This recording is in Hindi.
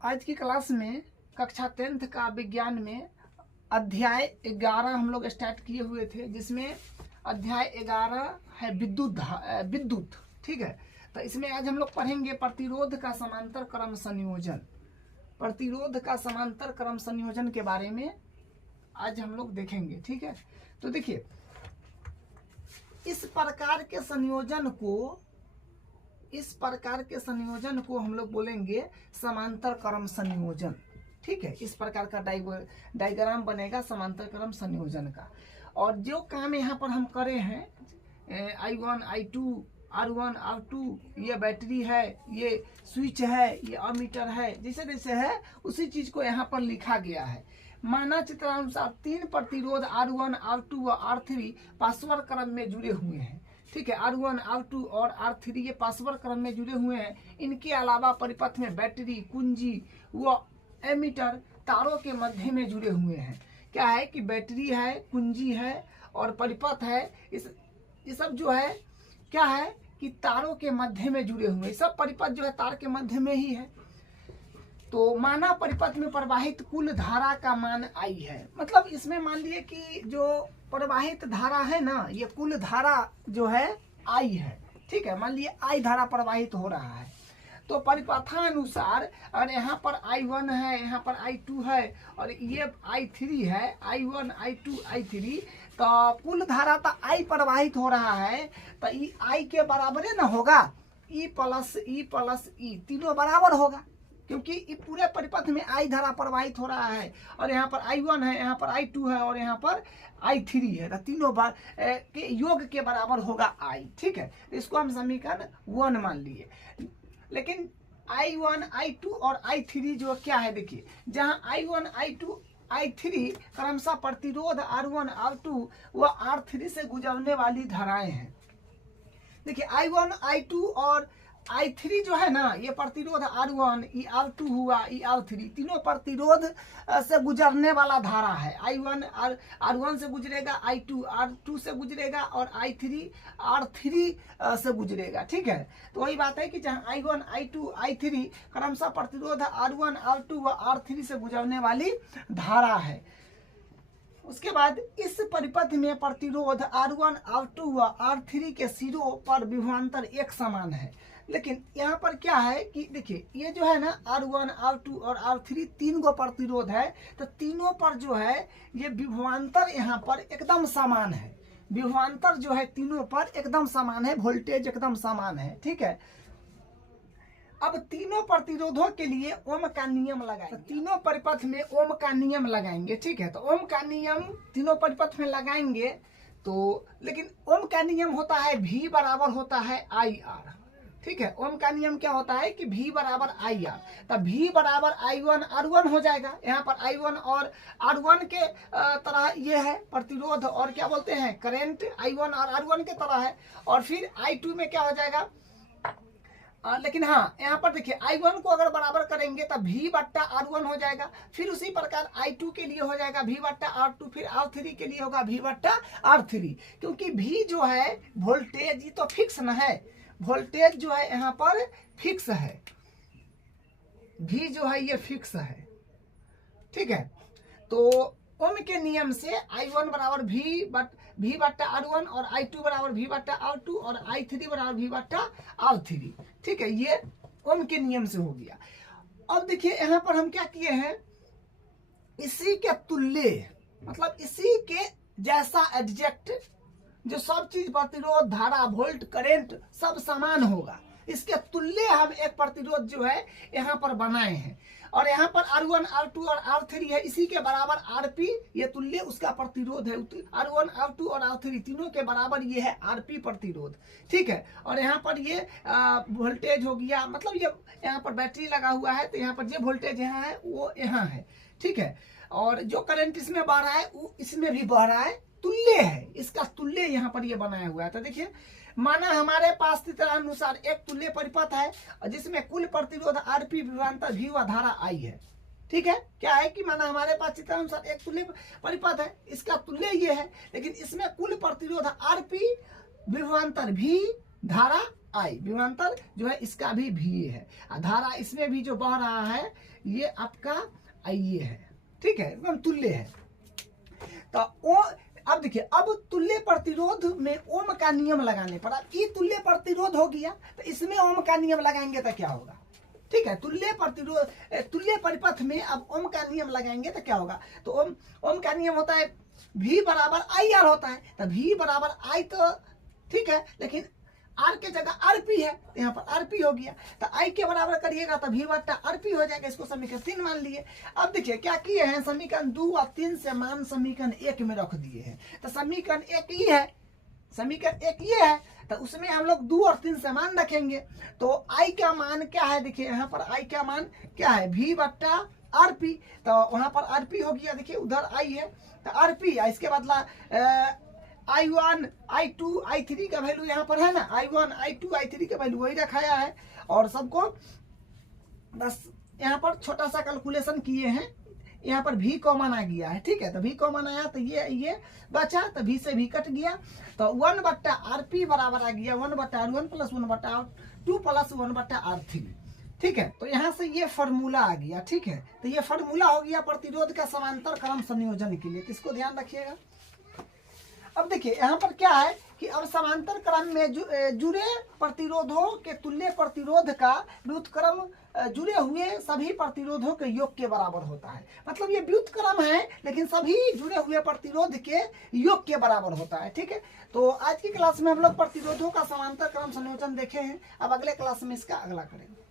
आज की क्लास में कक्षा 10th का विज्ञान में अध्याय 11 हम लोग स्टार्ट किए हुए थे, जिसमें अध्याय 11 है विद्युत। ठीक है, तो इसमें आज हम लोग पढ़ेंगे प्रतिरोध का समांतर क्रम संयोजन। प्रतिरोध का समांतर क्रम संयोजन के बारे में आज हम लोग देखेंगे। ठीक है, तो देखिए इस प्रकार के संयोजन को हम लोग बोलेंगे समांतर क्रम संयोजन। ठीक है, इस प्रकार का डायग्राम बनेगा समांतर क्रम संयोजन का। और जो काम यहाँ पर हम करे हैं I1 I2 R1 R2, ये बैटरी है, ये स्विच है, ये अमीटर है, जैसे जैसे है उसी चीज को यहाँ पर लिखा गया है। माना चित्रानुसार 3 प्रतिरोध R1 R2 व R3 पार्श्वर क्रम में जुड़े हुए हैं। ठीक है, R1 R2 और R3 ये पार्श्वर क्रम में जुड़े हुए हैं। इनके अलावा परिपथ में बैटरी, कुंजी व एमीटर तारों के मध्य में जुड़े हुए हैं। क्या है कि बैटरी है, कुंजी है और परिपथ है। ये सब जो है क्या है कि तारों के मध्य में जुड़े हुए, सब परिपथ जो है तार के मध्य में ही है। तो माना परिपथ में प्रवाहित कुल धारा का मान I है। मतलब इसमें मान लिए कि जो प्रवाहित धारा है ना, ये कुल धारा जो है I है। ठीक है, मान लिए I धारा प्रवाहित हो रहा है। तो परिपथानुसार और यहाँ पर I1 है, यहाँ पर I2 है और ये I3 है, I1 I2 I3। तो कुल धारा तो I प्रवाहित हो रहा है, तो I के बराबर है ना होगा, E प्लस E तीनों बराबर होगा, क्योंकि पूरे परिपथ में I धारा प्रवाहित हो रहा है। और यहाँ पर I1 है, यहाँ पर I2 है और यहाँ पर I3 है, तो तीनों बार के योग के बराबर होगा I। ठीक है, इसको हम समीकरण 1 मान लिए। लेकिन I1 I2 और I3 जो क्या है, देखिए जहाँ I1 I2 I3 क्रमशः प्रतिरोध R1 R2 व R3 से गुजरने वाली धाराएं हैं। देखिए I1 I2 और I3 जो है ना, ये प्रतिरोध R1 ई R2 हुआ ई R3, तीनों प्रतिरोध से गुजरने वाला धारा है। I1 R1 से गुजरेगा, I2 R2 से गुजरेगा और I3 R3 से गुजरेगा। ठीक है, तो वही बात है कि जहाँ I1 I2 I3 क्रमशः प्रतिरोध R1 R2 व R3 से गुजरने वाली धारा है। उसके बाद इस परिपथ में प्रतिरोध R1 R2 व R3 के सिरों पर विभवांतर एक समान है। लेकिन यहाँ पर क्या है कि देखिए ये जो है ना R1 R2 और R3 तीन गो प्रतिरोध है, तो तीनों पर जो है ये विभवांतर यहाँ पर एकदम समान है। विभवांतर जो है तीनों पर एकदम समान है, वोल्टेज एकदम समान है। ठीक है, अब तीनों प्रतिरोधों के लिए ओम का नियम लगाएंगे। तो तीनों परिपथ में ओम का नियम लगाएंगे। ठीक है, तो ओम का नियम तीनों परिपथ में लगाएंगे तो, लेकिन ओम का नियम होता है V बराबर होता है IR। ठीक है, ओम का नियम क्या होता है कि V बराबर IR, तब V बराबर I1 R1 हो जाएगा। यहाँ पर I1 और R1 के तरह ये है प्रतिरोध, और क्या बोलते हैं करंट I1 और R1 के तरह है। और फिर I2 में क्या हो जाएगा, लेकिन हाँ यहाँ पर देखिए I1 को अगर बराबर करेंगे तब V बट्टा R1 हो जाएगा। फिर उसी प्रकार I2 के लिए हो जाएगा V बट्टा R2, फिर R3 के लिए होगा V बट्टा R3। क्योंकि V जो है वोल्टेज ये तो फिक्स न है, वोल्टेज जो है यहाँ पर फिक्स है, V जो है ये फिक्स है। ठीक है, तो ओम के नियम से I1 बराबर V बट्टा R1 और I2 बराबर V बट्टा R2 और I3 बराबर V बट्टा R3। ठीक है, ये ओम के नियम से हो गया। अब देखिए यहाँ पर हम क्या किए हैं, इसी के तुल्य मतलब इसी के जैसा एग्जैक्ट जो सब चीज प्रतिरोध, धारा, वोल्ट, करंट सब समान होगा, इसके तुल्य हम एक प्रतिरोध जो है यहाँ पर बनाए हैं। और यहाँ पर R1 R2 और R3 है, इसी के बराबर RP ये तुल्य उसका प्रतिरोध है। R1 R2 और R3 तीनों के बराबर ये है RP प्रतिरोध। ठीक है, और यहाँ पर ये वोल्टेज हो गया, मतलब ये यहाँ पर बैटरी लगा हुआ है, तो यहाँ पर जो वोल्टेज यहाँ है वो यहाँ है। ठीक है, और जो करंट इसमें बह रहा है वो इसमें भी बह रहा है, तुल्य है, इसका तुल्य यहाँ पर ये बनाया हुआ है। तो देखिए माना हमारे पास चित्रानुसार एक तुल्य परिपथ है जिसमें कुल प्रतिरोध RP विभवांतर V व धारा I है। ठीक है, क्या है कि माना हमारे पास चित्रानुसार एक तुल्य परिपथ है, इसका तुल्य ये है, लेकिन इसमें कुल प्रतिरोध RP विभवांतर V धारा आई, विभवांतर जो है इसका भी भी है, धारा इसमें भी जो बह रहा है ये आपका आई है, ठीक है, एकदम तुल्य है। तो ओ अब देखिए, अब तुल्य प्रतिरोध में ओम का नियम लगाने पर, अब ये तुल्य प्रतिरोध हो गया तो इसमें ओम का नियम लगाएंगे तो क्या होगा, ठीक है, तुल्य प्रतिरोध, तुल्य परिपथ में अब ओम का नियम लगाएंगे तो क्या होगा, तो ओम का नियम होता है V बराबर आई आर होता है, तो V बराबर आई तो ठीक है, लेकिन आर के जगह आरपी है, तो यहाँ पर आरपी हो गया, तो आई के बराबर करिएगा तो V बट्टा आरपी हो जाएगा, इसको समीकरण 3 मान लिए। अब देखिए क्या किए हैं, समीकरण 2 और 3 से मान समीकरण 1 में रख दिए हैं, तो समीकरण 1 ही है, समीकरण 1 ये है, तो उसमें हम लोग 2 और 3 से मान रखेंगे। तो आई का मान क्या है, देखिए यहाँ पर आई का मान क्या है, V बट्टा आरपी, तो वहां पर आरपी हो गया, देखिए उधर आई है तो आरपी, इसके बदला I1 I2 I3 का वैल्यू यहाँ पर है ना, I1 I2 I3 का वैल्यू वही रखाया है, और सबको बस यहाँ पर छोटा सा कैलकुलेशन किए हैं, यहाँ पर भी कॉमन आ गया है, ठीक है, तो भी कॉमन आया तो ये बचा, तो भी से भी कट गया, तो 1 बट्टा आरपी बराबर आ गया 1 बट्टा R1 प्लस 1 बट्टा R2 प्लस 1 बट्टा R3, ठीक है, तो यहाँ से ये फॉर्मूला आ गया, ठीक है, तो ये फॉर्मूला हो गया प्रतिरोध का समांतर क्रम संयोजन के लिए, इसको ध्यान रखिएगा। अब देखिए यहाँ पर क्या है कि अब समांतर क्रम में जुड़े प्रतिरोधों के तुल्य प्रतिरोध का व्युत्क्रम जुड़े हुए सभी प्रतिरोधों के योग के बराबर होता है, मतलब ये व्युत्क्रम है लेकिन सभी जुड़े हुए प्रतिरोध के योग के बराबर होता है, ठीक है। तो आज की क्लास में हम लोग प्रतिरोधों का समांतर क्रम संयोजन देखे हैं, अब अगले क्लास में इसका अगला करेंगे।